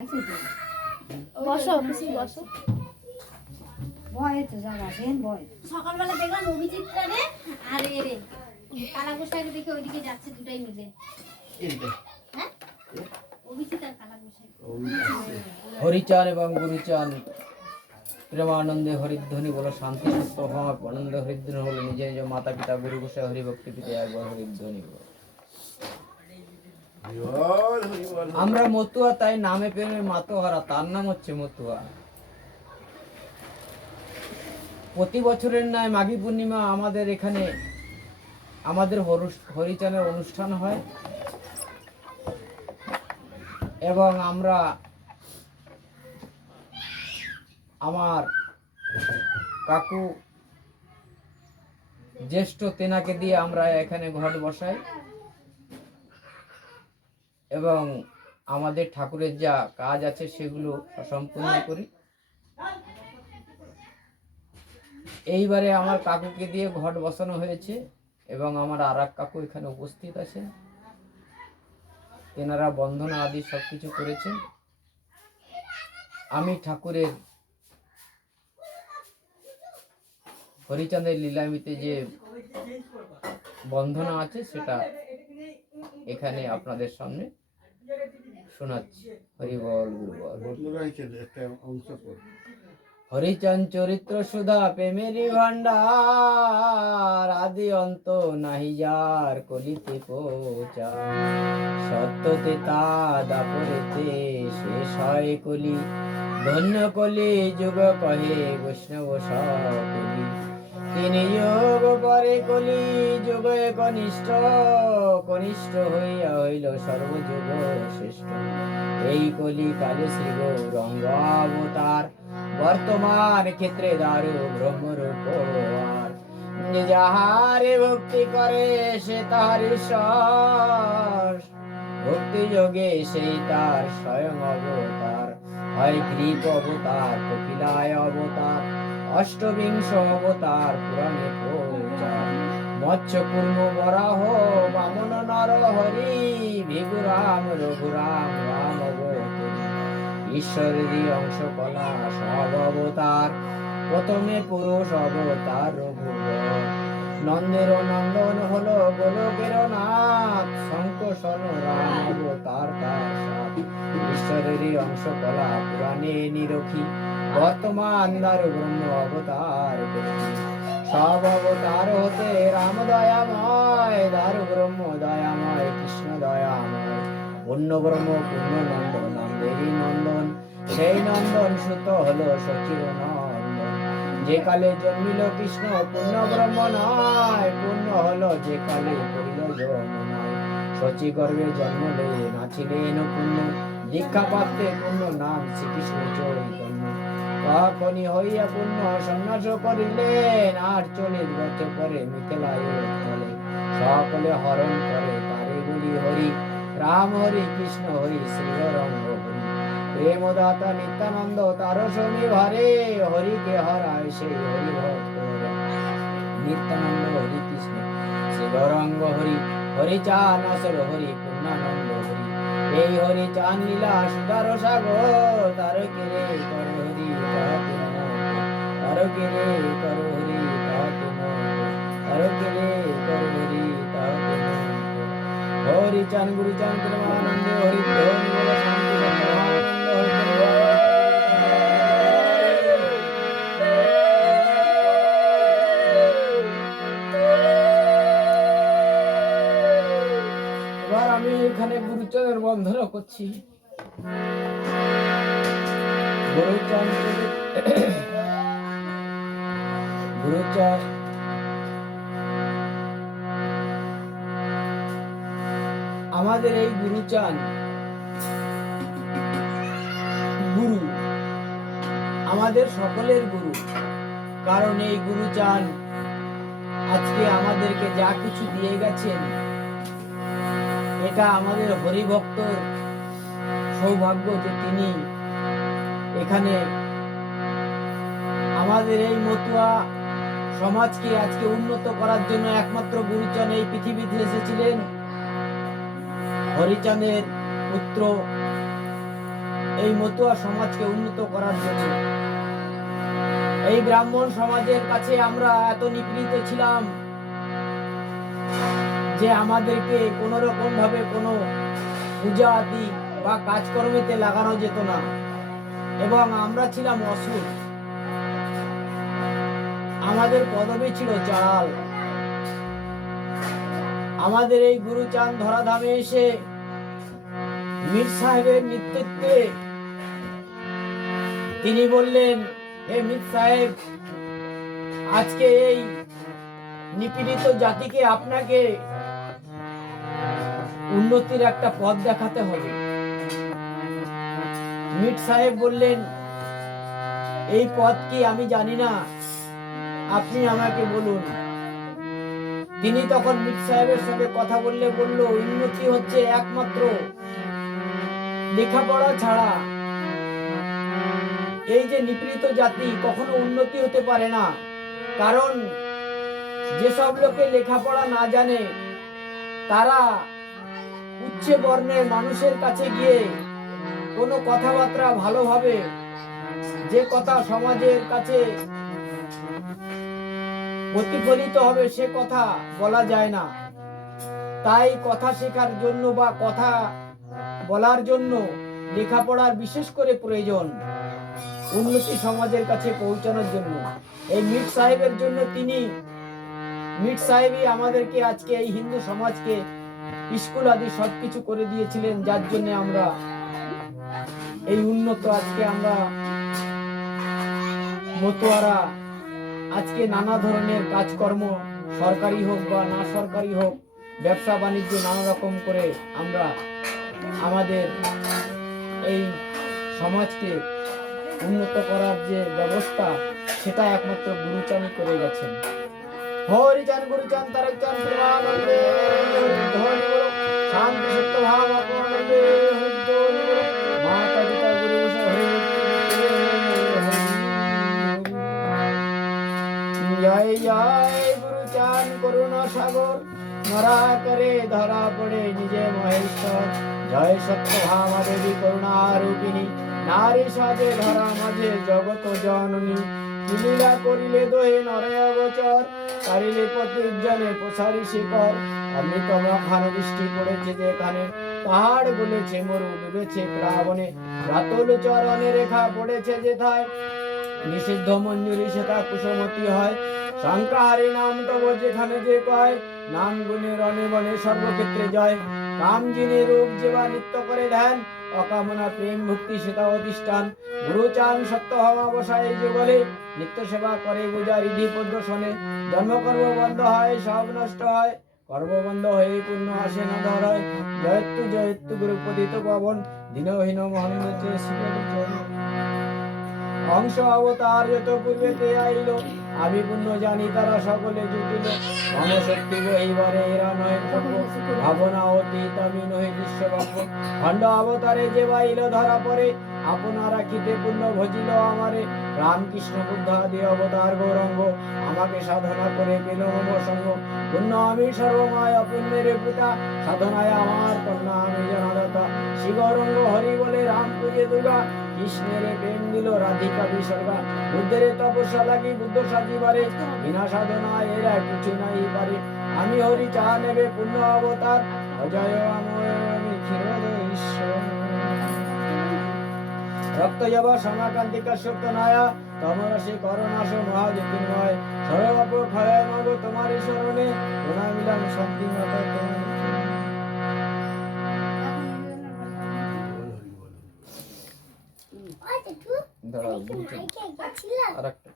বসো বসো। সকালবেলা দেখলাম অভিজিৎরা রে আর এ রে কালা গোসাইকে দেখে ওইদিকে যাচ্ছে দুটাই মিলে। হ্যাঁ অভিজিৎ আর কালা গোসাই। হরিচাঁদ এবং গুরুচাঁদ প্রেমানন্দে হরিধ্বনি বলো শান্তি সত্য ভাব আনন্দে হরিধ্বনি হলো নিজ নিজ মাতা পিতা গুরু গোসাই হরিভক্তি পিতা একবার হরিধ্বনি বলো। আমরা মতুয়া, তাই নামে প্রেমে মাতোহারা, তার নাম হচ্ছে মতুয়া। প্রতি বছরের ন্যায় মাঘী পূর্ণিমা আমাদের এখানে আমাদের হরিচাঁদের অনুষ্ঠান হয় এবং আমরা আমার কাকু জ্যেষ্ঠ তেনাকে দিয়ে আমরা এখানে ঘট বসাই এবং আমাদের ঠাকুরের যা কাজ আছে সেগুলো সম্পূর্ণ করি। এইবারে আমার কাকুকে দিয়ে ঘট বসানো হয়েছে এবং আমার আর এক কাকু এখানে উপস্থিত আছেন, তেনারা বন্ধনা আদি সবকিছু করেছেন। আমি ঠাকুরের হরিচাঁদের লীলামিতে যে বন্ধনা আছে সেটা এখানে আপনাদের সামনে শোনাচ্ছি। হরি বল গুরু বল। হরিচাঁদ চরিত্র সুধা প্রেমেরি ভান্ডার, আদি অন্ত নাহি যার কলিতে পৌঁছা, সত্যতে তা দাপরেতে শেষ হয় কলি, ধন্য কলি যুগ কহে বৈষ্ণব সকলি, তিনি যোগ করে কলি যুগ কনিষ্ঠ, কনিষ্ঠ হইয়া হইল সর্বযুগ শ্রেষ্ঠ, এই কলি কালে শ্রী গৌরাঙ্গ অবতার, বর্তমান ক্ষেত্রে দারু ব্রহ্মরূপ আর, যাহারে ভক্তি করে সে তার ঈশ্বর, ভক্তি যোগে সেই তার স্বয়ং অবতার, হয় গ্রীক অবতার, কপিলায় অবতার, অষ্টবিংশ অবতার পুরাণে প্রচার, মৎস্য কুর্ম বরাহ বামন নর হরি, ভিগুরাম রঘুরাম রাম অবতার, ঈশ্বরেরই অংশ কলা সব অবতার, প্রথমে পুরুষ অবতার রঘুবর, নন্দের নন্দন হলো গোলকের নাথ, শঙ্কর্ষণ রাম অবতার তার সাথ, ঈশ্বরেরই অংশ কলা পুরাণে নিরখি, বর্তমান দারু ব্রহ্ম অবতার করেছি, সব অবতার হতে রাম দয়াময়, দারু ব্রহ্ম দয়াময়, কৃষ্ণ দয়াময়, পূর্ণ ব্রহ্ম পূর্ণ নন্দন, নন্দেরই নন্দন, সেই নন্দন সুত হলো সচির নন্দন, যে কালে জন্মিল কৃষ্ণ পূর্ণ ব্রহ্ম নয়, পূর্ণ হলো যে কালে করিল যমুনায়, সচি গর্ভে জন্ম লয়ে নাচিলেন পূর্ণ, দীক্ষা পাত্রে পূর্ণ নাম শ্রীকৃষ্ণ চৈতন্য, তখনই হইয়া পূর্ণ সন্ন্যাস করিলেন, আর 40 বছর পরে মিথিলায় চলে, সকলে হরণ করে তারে বলি হরি, রাম হরি কৃষ্ণ হরি শ্রী রঙ্গ হরি, প্রেমদাতা নিত্যানন্দ তার শনি ভারে, হরিকে হরায় সেই হরি ভক্ত, নিত্যানন্দ হরি কৃষ্ণ শ্রী গৌরাঙ্গ হরি, হরিচাঁদ আসর হরি পূর্ণানন্দ হরি, এই হরিচাঁদ লীলা সুদার সাগর, তার কেরে কর হরি তাহাতে নমঃ, তার কেরে কর হরি তাহাতে নমঃ, তার কেরে কর হরি তাহাতে নমঃ, হরিচাঁদ গুরুচাঁদ প্রেমানন্দে হরিধ্বনি বলো শান্তি সত্য আনন্দ হরি বল। এবার আমি এখানে গুরুচাঁদের বন্ধনা করছি। গুরুচাঁদ গুরুচাঁদ আমাদের এই গুরুচাঁদ গুরু, আমাদের সকলের গুরু, কারণ এই গুরুচাঁদ আজকে আমাদেরকে যা কিছু দিয়ে গেছেন এটা আমাদের হরিভক্তর সৌভাগ্য যে তিনি এখানে আমাদের এই মতুয়া সমাজকে আজকে উন্নত করার জন্য একমাত্র গুরুচাঁদ এই পৃথিবীতে এসেছিলেন। হরিচাঁদের পুত্র এই মতুয়া সমাজকে উন্নত করার জন্য। এই ব্রাহ্মণ সমাজের কাছে আমরা এত নিপীড়িত ছিলাম যে আমাদেরকে কোন রকম ভাবে কোনো পূজা আদি বা কাজকর্মেতে লাগানো যেত না, এবং আমরা ছিলাম অসুর। আমাদের পদবী ছিল চাড়াল। আমাদের এই গুরুচাঁদ ধরাধামে এসে মীর সাহেবের নেতৃত্বে তিনি বললেন, হে মীর সাহেব, আজকে এই নিপীড়িত জাতিকে আপনাকে উন্নতির একটা পথ দেখাতে হবে। মীর সাহেব বললেন, এই পথ কি আমি জানি না, আপনি আমাকে বলুন। তিনি তখন মীর সাহেবের সঙ্গে কথা বললে বলল, উন্নতি হচ্ছে একমাত্র লেখাপড়া ছাড়া এই যে নিপীড়িত জাতি কখনো উন্নতি হতে পারে না। কারণ যেসব লোকে লেখাপড়া না জানে তারা উচ্চ বর্ণের মানুষের কাছে গিয়ে কোনো কথাবার্তা ভালোভাবে যে কথা সমাজের কাছে প্রতিফলিত হবে সে কথা বলা যায় না। তাই কথা শেখার জন্য বা কথা বলার জন্য লেখাপড়ার বিশেষ করে প্রয়োজন, উন্নতি সমাজের কাছে পৌঁছানোর জন্য। এই মীর সাহেবের জন্য মীর সাহেবই আমাদেরকে আজকে এই হিন্দু সমাজকে স্কুল আদি সবকিছু করে দিয়েছিলেন, যার জন্য আমরা এই উন্নত আজকে আমরা মতুয়ারা আজকে নানা ধরনের কাজকর্ম সরকারি হোক বা না সরকারি হোক, ব্যবসা বাণিজ্য নানা রকম করে আমরা আমাদের এই সমাজকে উন্নত করার যে ব্যবস্থা সেটা একমাত্র গুরুচাঁদই করে গেছেন। হরিচাঁদ গুরুচাঁদ তারকচাঁদ প্রেমানন্দে হরি বলো, শান্তি সত্য ভাব অপরানন্দে হরি বলো, মাতা পিতা গুরু হরি জয় জয় গুরুচাঁদ করুণা সাগর, মরা করে ধরা পড়ে নিজে মহেশ্বর। জয় সত্য ভামা দেবী করুণা রূপিণী, নারী সাজে ধরা মাঝে জগত জননী। লীলা করিলে দোহে নরে অগোচর, কারিলে প্রতিজনে প্রসারী শিকর। অমৃত মাখান বৃষ্টি পড়েছে যেখানে, পাহাড় বলেছে মরু ডুবেছে প্লাবনে। রাতল চরণে রেখা পড়েছে যেথায়, নিষিদ্ধ মঞ্জুরি সেটা কুসুমতি হয়। শঙ্কাহারি নাম তব যেখানে যে কয়, নাম গুণে রণে বনে সর্বক্ষেত্রে জয়। কাম যিনি রূপ যেবা নিত্য করে ধ্যান, অকামনা প্রেম ভক্তি সেটা অধিষ্ঠান। গুরুচাঁদ সত্য হওয়া বসায় যুগলে, নিত্য সেবা করে পূজা রিধি প্রদর্শনে। জন্মকর্ম বন্ধ হয় সব নষ্ট হয়, কর্মবন্ধ হয়ে পূর্ণ আসে না ধর হয়। জয়ত্তু গুরুপদিত পবন, দীনহীন মহেন্দ্র অংশ অবতার যত পূর্বেতে আইল, আমি পুণ্য জানি তারা সকলে জুটিল। মম শক্তি বহিবারে এরা নয় প্রভু, ভাবনা অতীত আমি নহে দৃশ্যবাক্য। খণ্ড অবতারে যে বাইল ধরা পড়ে, আপনা রাখিতে পুণ্য ভজিল আমারে। রামকৃষ্ণ বুদ্ধ আদি অবতার গৌরঙ্গ, আমাকে সাধনা করে পেল মম সঙ্গ। পুণ্য আমি সর্বময় অপুণ্যের পিতা, সাধনায় আমার কন্যা আমি জনদাতা। শ্রী গৌরঙ্গ হরি বলে রাম পূজে দুর্গা, কৃষ্ণের প্রেম দিল রাধিকা বিসর্গা। বুদ্ধের তপস্যা লাগি বুদ্ধ সাজিবারে, বিনা সাধনা এরা কিছু নাই পারে। আমি হরি চা নেবে পুণ্য অবতার, অজয় আমি ক্ষীরোদয় ঈশ্বর। রক্ত যাবা সমাকান্তিকা সত্য নয়া, তমরাশি করুণাশ মহাজ্যোতির্ময়। সর্বাপ ক্ষয় মাগ তোমারই শরণে, প্রণামিলাম শান্তি মাতা তোমার। দাঁড়াও আরেকটা